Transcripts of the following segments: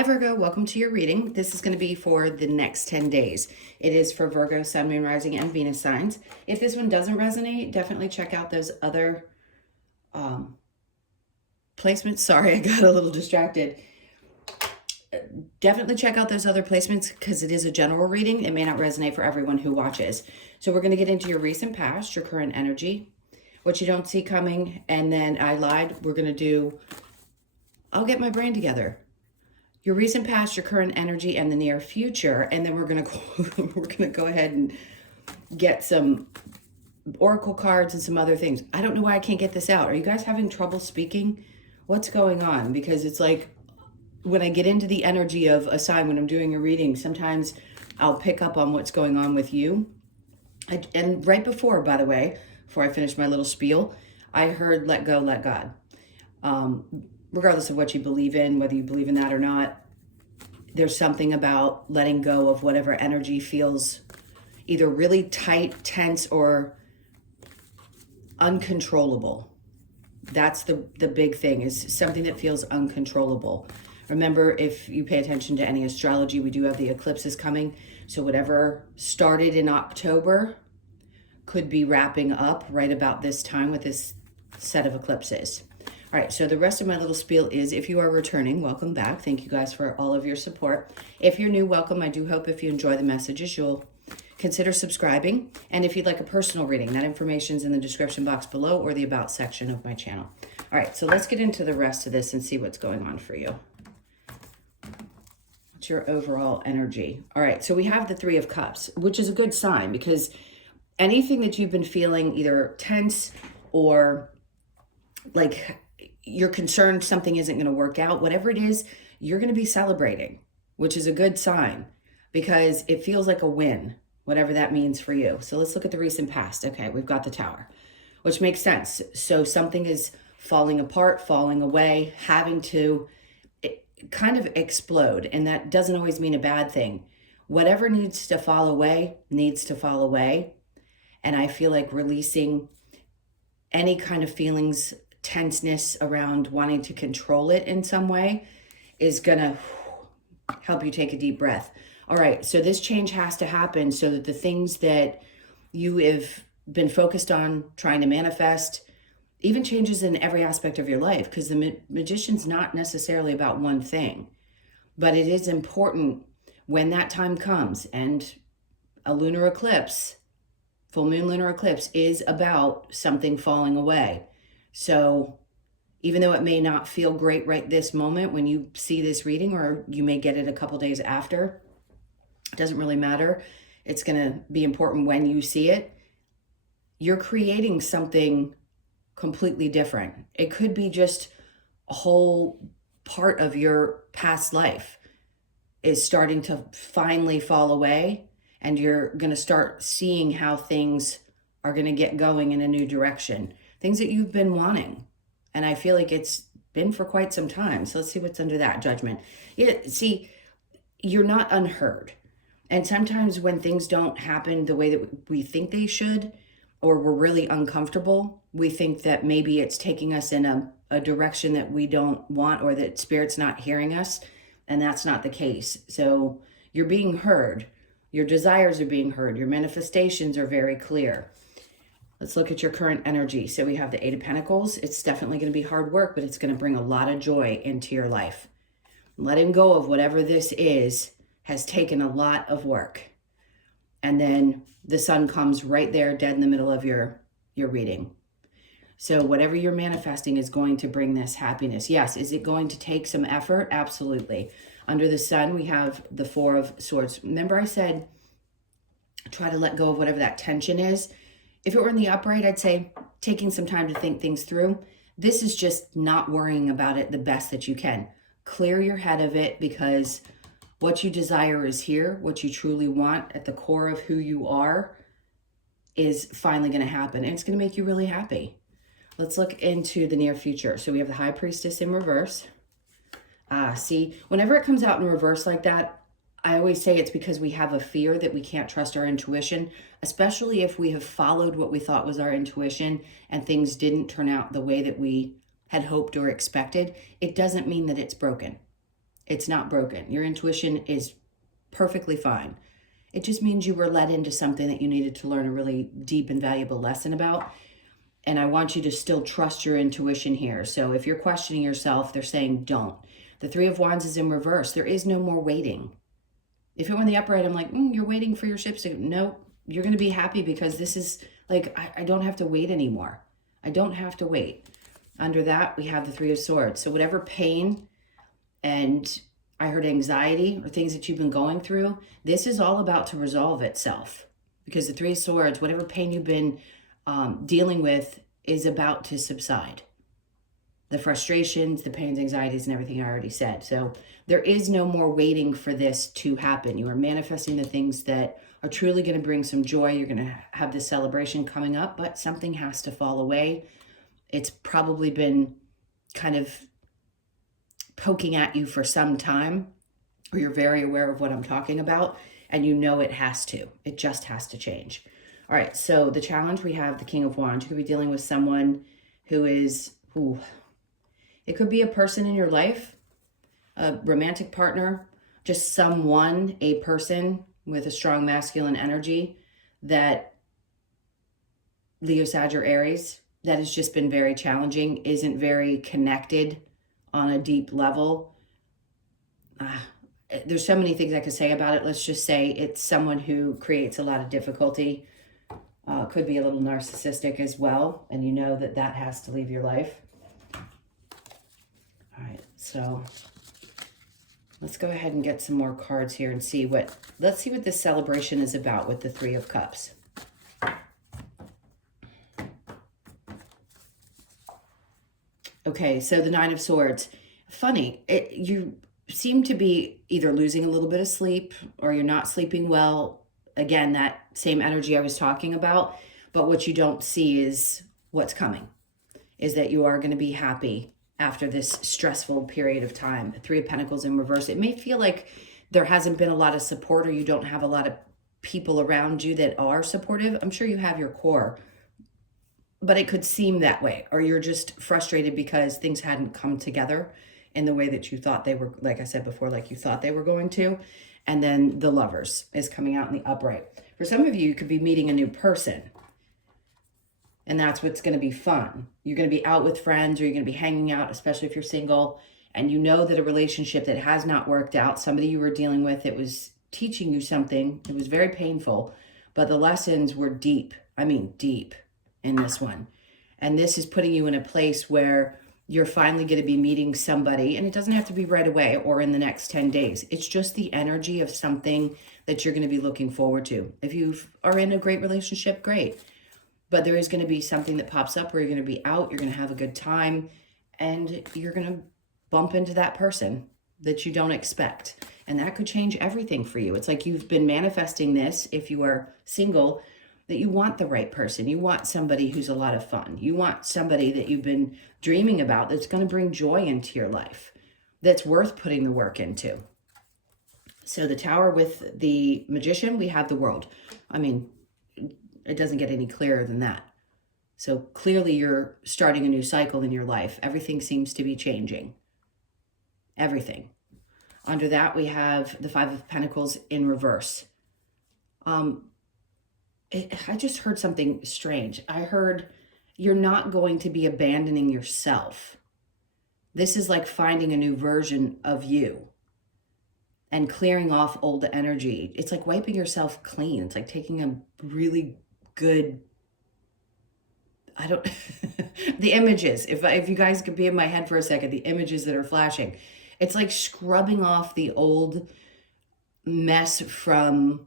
Hi Virgo, welcome to your reading. This is going to be for the next 10 days. It is for Virgo, Sun, Moon, Rising, and Venus signs. If this one doesn't resonate, definitely check out those other placements. Sorry, I got a little distracted. Definitely check out those other placements because it is a general reading. It may not resonate for everyone who watches. So we're going to get into your recent past, your current energy, what you don't see coming, and then I lied. We're going to do, I'll get my brain together. Your recent past, your current energy, and the near future, and then we're gonna go ahead and get some oracle cards and some other things. I don't know why I can't get this out. Are you guys having trouble speaking? What's going on? Because it's like when I get into the energy of a sign when I'm doing a reading, sometimes I'll pick up on what's going on with you. And right before, by the way, before I finish my little spiel, I heard "let go, let God." Regardless of what you believe in, whether you believe in that or not, there's something about letting go of whatever energy feels either really tight, tense, or uncontrollable. That's the big thing, is something that feels uncontrollable. Remember, if you pay attention to any astrology, we do have the eclipses coming. So whatever started in October could be wrapping up right about this time with this set of eclipses. All right, so the rest of my little spiel is, if you are returning, welcome back. Thank you guys for all of your support. If you're new, welcome. I do hope if you enjoy the messages, you'll consider subscribing. And if you'd like a personal reading, that information's in the description box below or the About section of my channel. All right, so let's get into the rest of this and see what's going on for you. What's your overall energy? All right, so we have the Three of Cups, which is a good sign because anything that you've been feeling either tense or like you're concerned something isn't going to work out, whatever it is, you're going to be celebrating, which is a good sign because it feels like a win, whatever that means for you. So let's look at the recent past. Okay, we've got the Tower, which makes sense. So something is falling apart, falling away, having to kind of explode. And that doesn't always mean a bad thing. Whatever needs to fall away needs to fall away. And I feel like releasing any kind of feelings, tenseness around wanting to control it in some way is gonna help you take a deep breath. All right, so this change has to happen so that the things that you have been focused on trying to manifest, even changes in every aspect of your life, because the magician's not necessarily about one thing, but it is important when that time comes. And a lunar eclipse, full moon lunar eclipse, is about something falling away. So even though it may not feel great right this moment when you see this reading, or you may get it a couple days after, it doesn't really matter. It's going to be important when you see it. You're creating something completely different. It could be just a whole part of your past life is starting to finally fall away, and you're going to start seeing how things are going to get going in a new direction. Things that you've been wanting. And I feel like it's been for quite some time. So let's see what's under that Judgment. Yeah, see, you're not unheard. And sometimes when things don't happen the way that we think they should, or we're really uncomfortable, we think that maybe it's taking us in a direction that we don't want, or that Spirit's not hearing us. And that's not the case. So you're being heard. Your desires are being heard. Your manifestations are very clear. Let's look at your current energy. So we have the Eight of Pentacles. It's definitely going to be hard work, but it's going to bring a lot of joy into your life. Letting go of whatever this is has taken a lot of work. And then the Sun comes right there, dead in the middle of your reading. So whatever you're manifesting is going to bring this happiness. Yes, is it going to take some effort? Absolutely. Under the Sun, we have the Four of Swords. Remember I said, try to let go of whatever that tension is. If it were in the upright, I'd say taking some time to think things through. This is just not worrying about it the best that you can. Clear your head of it, because what you desire is here. What you truly want at the core of who you are is finally going to happen. And it's going to make you really happy. Let's look into the near future. So we have the High Priestess in reverse. See, whenever it comes out in reverse like that, I always say it's because we have a fear that we can't trust our intuition, especially if we have followed what we thought was our intuition and things didn't turn out the way that we had hoped or expected. It doesn't mean that it's broken. It's not broken. Your intuition is perfectly fine. It just means you were led into something that you needed to learn a really deep and valuable lesson about. And I want you to still trust your intuition here. So if you're questioning yourself, they're saying don't. The Three of Wands is in reverse. There is no more waiting. If it were in the upright, I'm like, you're waiting for your ships to... No, you're going to be happy because this is like, I don't have to wait anymore. I don't have to wait. Under that, we have the Three of Swords. So whatever pain and I heard anxiety or things that you've been going through, this is all about to resolve itself. Because the Three of Swords, whatever pain you've been dealing with is about to subside. The frustrations, the pains, anxieties, and everything I already said. So there is no more waiting for this to happen. You are manifesting the things that are truly going to bring some joy. You're going to have this celebration coming up, but something has to fall away. It's probably been kind of poking at you for some time, or you're very aware of what I'm talking about, and you know it has to. It just has to change. All right, so the challenge, we have the King of Wands. You could be dealing with someone who is, it could be a person in your life, a romantic partner, just someone, a person with a strong masculine energy that Leo, Sag, or Aries, that has just been very challenging, isn't very connected on a deep level. There's so many things I could say about it. Let's just say it's someone who creates a lot of difficulty. Could be a little narcissistic as well, and you know that that has to leave your life. All right, so let's go ahead and get some more cards here and see what, let's see what this celebration is about with the Three of Cups. Okay, so the Nine of Swords. Funny, you seem to be either losing a little bit of sleep or you're not sleeping well. Again, that same energy I was talking about, but what you don't see is what's coming, is that you are going to be happy after this stressful period of time. The Three of Pentacles in reverse. It may feel like there hasn't been a lot of support, or you don't have a lot of people around you that are supportive. I'm sure you have your core, but it could seem that way, or you're just frustrated because things hadn't come together in the way that you thought they were, like I said before, like you thought they were going to. And then the Lovers is coming out in the upright. For some of you, you could be meeting a new person, and that's what's going to be fun. You're going to be out with friends, or you're going to be hanging out, especially if you're single, and you know that a relationship that has not worked out, somebody you were dealing with, it was teaching you something. It was very painful, but the lessons were deep. I mean, deep in this one. And this is putting you in a place where you're finally going to be meeting somebody, and it doesn't have to be right away or in the next 10 days. It's just the energy of something that you're going to be looking forward to. If you are in a great relationship, great. But there is going to be something that pops up where you're going to be out, you're going to have a good time, and you're going to bump into that person that you don't expect. And that could change everything for you. It's like you've been manifesting this, if you are single, that you want the right person. You want somebody who's a lot of fun. You want somebody that you've been dreaming about that's going to bring joy into your life, that's worth putting the work into. So the Tower with the Magician, we have the World. I mean, it doesn't get any clearer than that. So clearly you're starting a new cycle in your life. Everything seems to be changing. Everything. Under that, we have the Five of Pentacles in reverse. I just heard something strange. I heard you're not going to be abandoning yourself. This is like finding a new version of you and clearing off old energy. It's like wiping yourself clean. It's like taking a really good, the images, if you guys could be in my head for a second, the images that are flashing, it's like scrubbing off the old mess from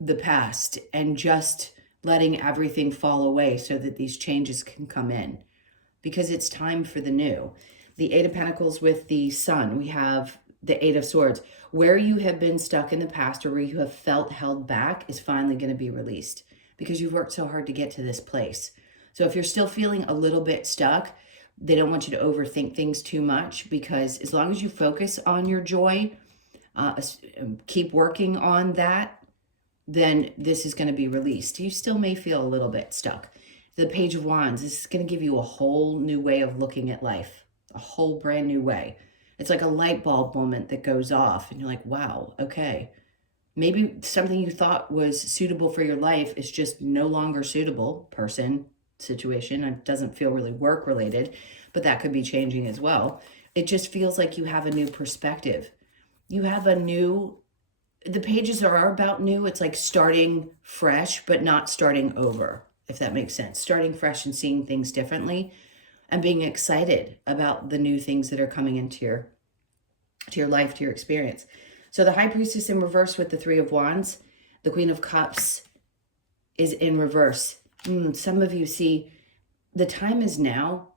the past and just letting everything fall away so that these changes can come in, because it's time for the new. The Eight of Pentacles with the Sun, we have the Eight of Swords. Where you have been stuck in the past, or where you have felt held back, is finally going to be released, because you've worked so hard to get to this place. So if you're still feeling a little bit stuck, they don't want you to overthink things too much, because as long as you focus on your joy, keep working on that, then this is going to be released. You still may feel a little bit stuck. The Page of Wands, this is going to give you a whole new way of looking at life, a whole brand new way. It's like a light bulb moment that goes off and you're like, wow, okay. Maybe something you thought was suitable for your life is just no longer suitable, person, situation. It doesn't feel really work related, but that could be changing as well. It just feels like you have a new perspective. You have a new, the pages are about new. It's like starting fresh, but not starting over, if that makes sense. Starting fresh and seeing things differently and being excited about the new things that are coming into your life, to your experience. So the High Priestess in reverse with the Three of Wands, the Queen of Cups is in reverse. Some of you see the time is now,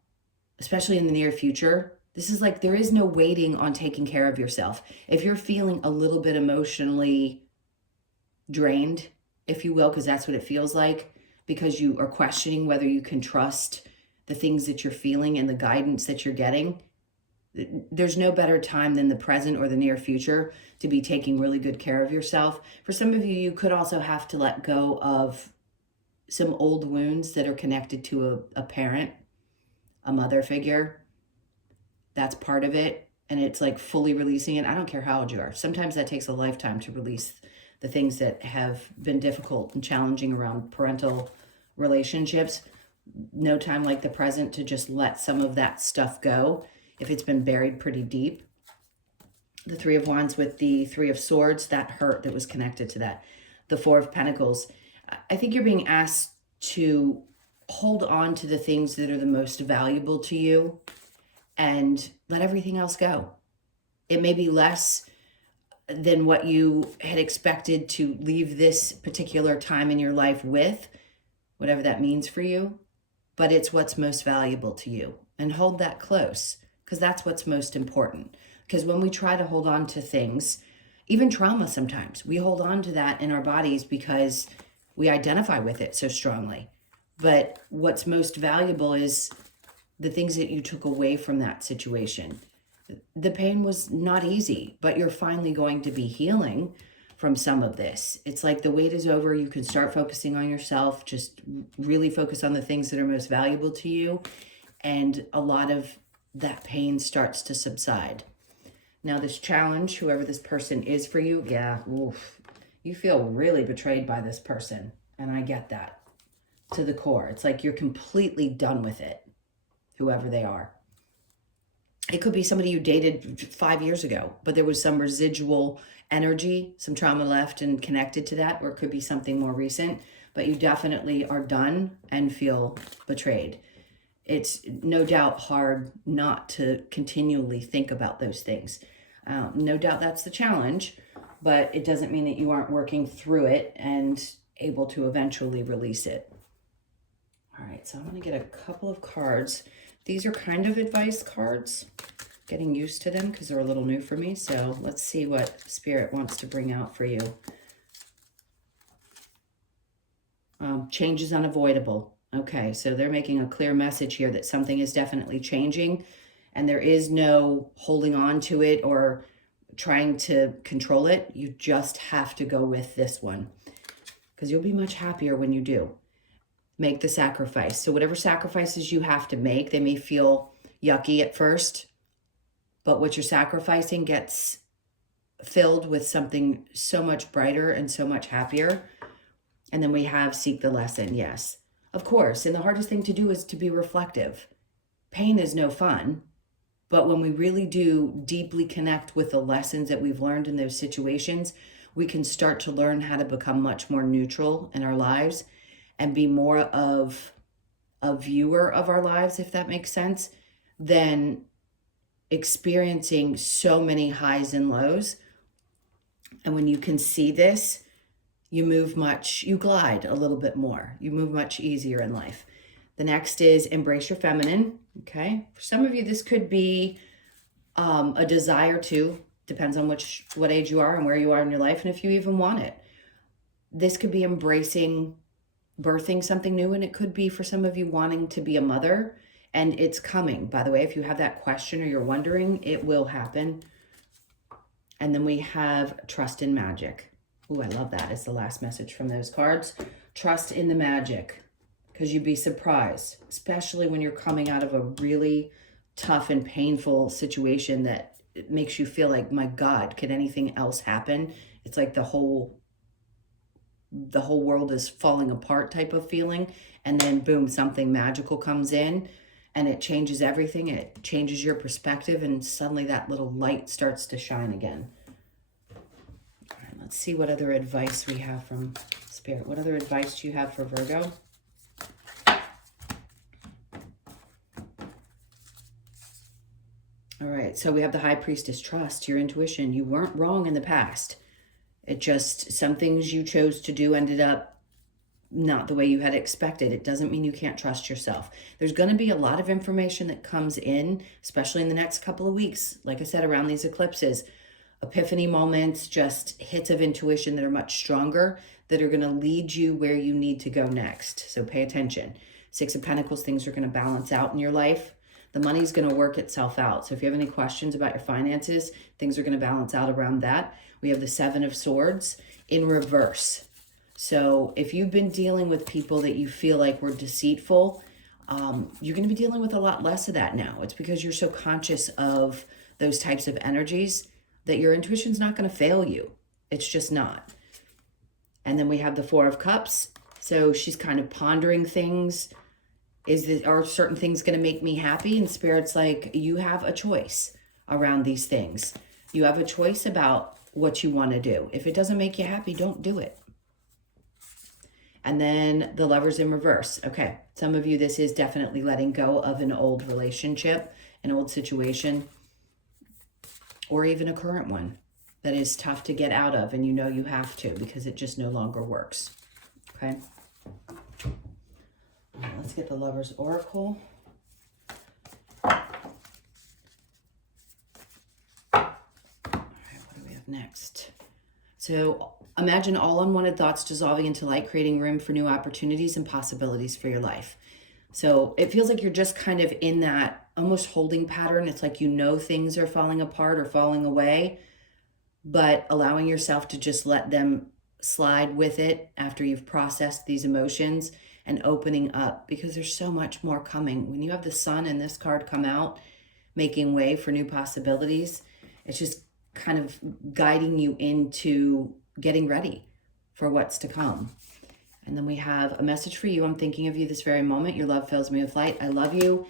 especially in the near future. This is like there is no waiting on taking care of yourself. If you're feeling a little bit emotionally drained, if you will, because that's what it feels like, because you are questioning whether you can trust the things that you're feeling and the guidance that you're getting, there's no better time than the present or the near future to be taking really good care of yourself. For some of you, you could also have to let go of some old wounds that are connected to a parent, a mother figure. That's part of it. And it's like fully releasing it. I don't care how old you are. Sometimes that takes a lifetime to release the things that have been difficult and challenging around parental relationships. No time like the present to just let some of that stuff go if it's been buried pretty deep. The Three of Wands with the Three of Swords, that hurt that was connected to that. The Four of Pentacles. I think you're being asked to hold on to the things that are the most valuable to you and let everything else go. It may be less than what you had expected to leave this particular time in your life with, whatever that means for you, but it's what's most valuable to you. And hold that close, because that's what's most important. Because when we try to hold on to things, even trauma sometimes, we hold on to that in our bodies because we identify with it so strongly. But what's most valuable is the things that you took away from that situation. The pain was not easy, but you're finally going to be healing from some of this. It's like the wait is over. You can start focusing on yourself, just really focus on the things that are most valuable to you. And a lot of that pain starts to subside. Now this challenge, whoever this person is for you, yeah, oof, you feel really betrayed by this person. And I get that to the core. It's like you're completely done with it, whoever they are. It could be somebody you dated 5 years ago, but there was some residual energy, some trauma left and connected to that, or it could be something more recent, but you definitely are done and feel betrayed. It's no doubt hard not to continually think about those things. No doubt that's the challenge, but it doesn't mean that you aren't working through it and able to eventually release it. All right, so I'm going to get a couple of cards. These are kind of advice cards, getting used to them because they're a little new for me. So let's see what Spirit wants to bring out for you. Change is unavoidable. Okay, so they're making a clear message here that something is definitely changing and there is no holding on to it or trying to control it. You just have to go with this one because you'll be much happier when you do. Make the sacrifice. So whatever sacrifices you have to make, they may feel yucky at first, but what you're sacrificing gets filled with something so much brighter and so much happier. And then we have seek the lesson. Yes, of course. And the hardest thing to do is to be reflective. Pain is no fun, but when we really do deeply connect with the lessons that we've learned in those situations, we can start to learn how to become much more neutral in our lives and be more of a viewer of our lives, if that makes sense, than experiencing so many highs and lows. And when you can see this, you glide a little bit more. You move much easier in life. The next is embrace your feminine, okay? For some of you, this could be a desire to, depends on what age you are and where you are in your life, and if you even want it. This could be embracing birthing something new, and it could be for some of you wanting to be a mother, and it's coming. By the way, if you have that question or you're wondering, it will happen. And then we have trust in magic. Ooh, I love that. It's the last message from those cards. Trust in the magic, because you'd be surprised, especially when you're coming out of a really tough and painful situation that it makes you feel like, my God, could anything else happen? It's like the whole world is falling apart type of feeling. And then boom, something magical comes in and it changes everything. It changes your perspective, and suddenly that little light starts to shine again. All right, let's see what other advice we have from Spirit. What other advice do you have for Virgo? All right, so we have the High Priestess. Trust your intuition. You weren't wrong in the past. It just, some things you chose to do ended up not the way you had expected. It doesn't mean you can't trust yourself. There's going to be a lot of information that comes in, especially in the next couple of weeks. Like I said, around these eclipses, epiphany moments, just hits of intuition that are much stronger, that are going to lead you where you need to go next. So pay attention. Six of Pentacles, things are going to balance out in your life. The money's going to work itself out. So if you have any questions about your finances, things are going to balance out around that. We have the Seven of Swords in reverse. So if you've been dealing with people that you feel like were deceitful, you're going to be dealing with a lot less of that now. It's because you're so conscious of those types of energies that your intuition's not going to fail you. It's just not. And then we have the Four of Cups. So she's kind of pondering things. Are certain things going to make me happy? And Spirit's like, you have a choice around these things. You have a choice about what you want to do. If it doesn't make you happy, don't do it. And then the Lovers in reverse. Okay, some of you, this is definitely letting go of an old relationship, an old situation, or even a current one that is tough to get out of, and you know you have to because it just no longer works. Okay. Let's get the Lover's Oracle. All right, what do we have next? So imagine all unwanted thoughts dissolving into light, creating room for new opportunities and possibilities for your life. So it feels like you're just kind of in that almost holding pattern. It's like, you know, things are falling apart or falling away, but allowing yourself to just let them slide with it after you've processed these emotions, and opening up, because there's so much more coming. When you have the Sun and this card come out, making way for new possibilities, it's just kind of guiding you into getting ready for what's to come. And then we have a message for you. I'm thinking of you this very moment. Your love fills me with light. I love you.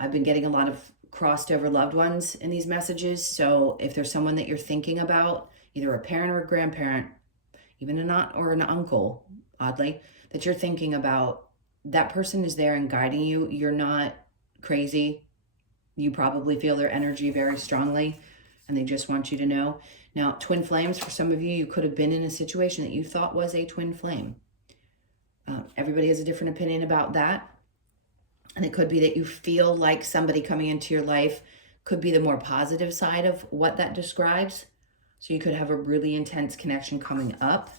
I've been getting a lot of crossed over loved ones in these messages. So if there's someone that you're thinking about, either a parent or a grandparent, even an aunt or an uncle, oddly, that you're thinking about, that person is there and guiding you. You're not crazy. You probably feel their energy very strongly, and they just want you to know. Now, twin flames, for some of you, you could have been in a situation that you thought was a twin flame. Everybody has a different opinion about that. And it could be that you feel like somebody coming into your life could be the more positive side of what that describes. So you could have a really intense connection coming up.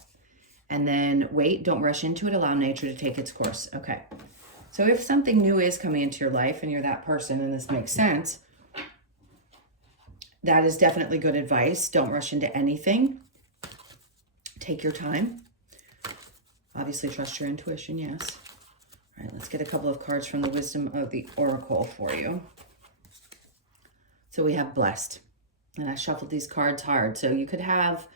And then wait, don't rush into it. Allow nature to take its course. Okay. So if something new is coming into your life and you're that person and this makes sense, that is definitely good advice. Don't rush into anything. Take your time. Obviously, trust your intuition, yes. All right, let's get a couple of cards from the Wisdom of the Oracle for you. So we have Blessed. And I shuffled these cards hard. So you could have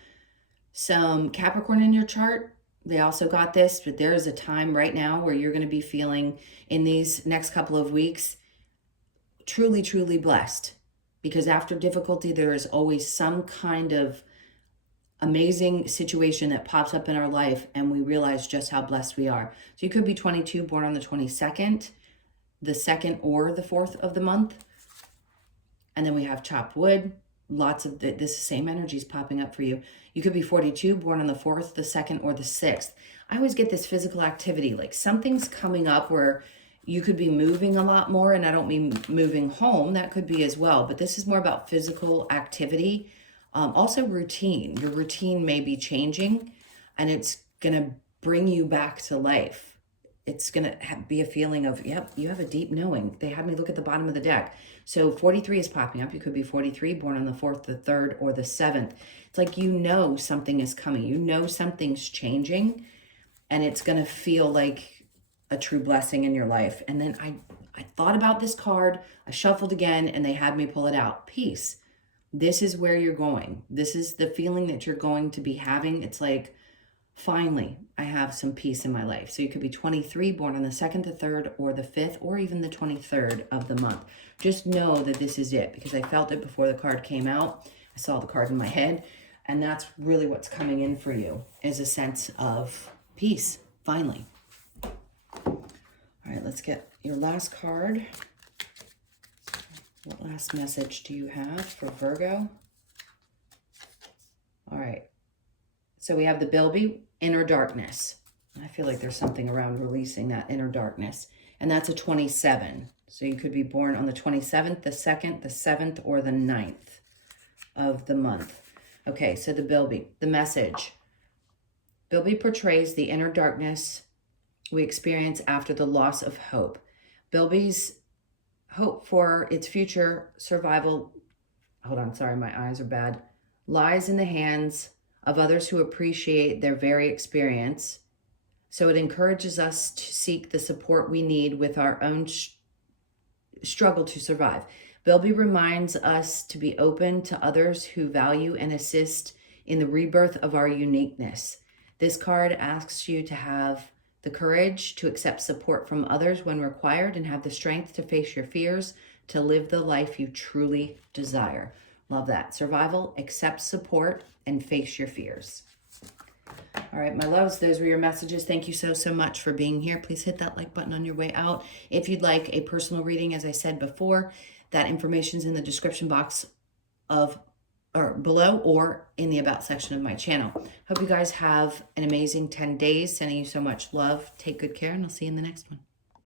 some Capricorn in your chart. They also got this, but there is a time right now where you're going to be feeling, in these next couple of weeks, truly, truly blessed. Because after difficulty, there is always some kind of amazing situation that pops up in our life, and we realize just how blessed we are. So you could be 22, born on the 22nd, the 2nd or the 4th of the month. And then we have chopped wood. Lots of this same energy is popping up for you. You could be 42, born on the 4th, the 2nd, or the 6th. I always get this physical activity, like something's coming up where you could be moving a lot more, and I don't mean moving home. That could be as well, but this is more about physical activity. Also routine. Your routine may be changing, and it's going to bring you back to life. It's going to be a feeling of, yep, you have a deep knowing. They had me look at the bottom of the deck. So 43 is popping up. You could be 43, born on the 4th, the 3rd, or the 7th. It's like, you know, something is coming. You know, something's changing, and it's going to feel like a true blessing in your life. And then I thought about this card. I shuffled again, and they had me pull it out. Peace. This is where you're going. This is the feeling that you're going to be having. It's like, finally, I have some peace in my life. So you could be 23, born on the 2nd, the 3rd, or the 5th, or even the 23rd of the month. Just know that this is it, because I felt it before the card came out. I saw the card in my head, and that's really what's coming in for you, is a sense of peace, finally. All right, let's get your last card. What last message do you have for Virgo? All right. So we have the Bilby, inner darkness. I feel like there's something around releasing that inner darkness. And that's a 27. So you could be born on the 27th, the 2nd, the 7th, or the 9th of the month. Okay, so the Bilby, the message. Bilby portrays the inner darkness we experience after the loss of hope. Bilby's hope for its future survival, hold on, sorry, my eyes are bad, lies in the hands of others who appreciate their very experience. So it encourages us to seek the support we need with our own struggle to survive. Bilby reminds us to be open to others who value and assist in the rebirth of our uniqueness. This card asks you to have the courage to accept support from others when required and have the strength to face your fears, to live the life you truly desire. Love that. Survival, accept support, and face your fears. All right, my loves, those were your messages. Thank you so, so much for being here. Please hit that like button on your way out. If you'd like a personal reading, as I said before, that information is in the description box or below, or in the about section of my channel. Hope you guys have an amazing 10 days. Sending you so much love. Take good care, and I'll see you in the next one.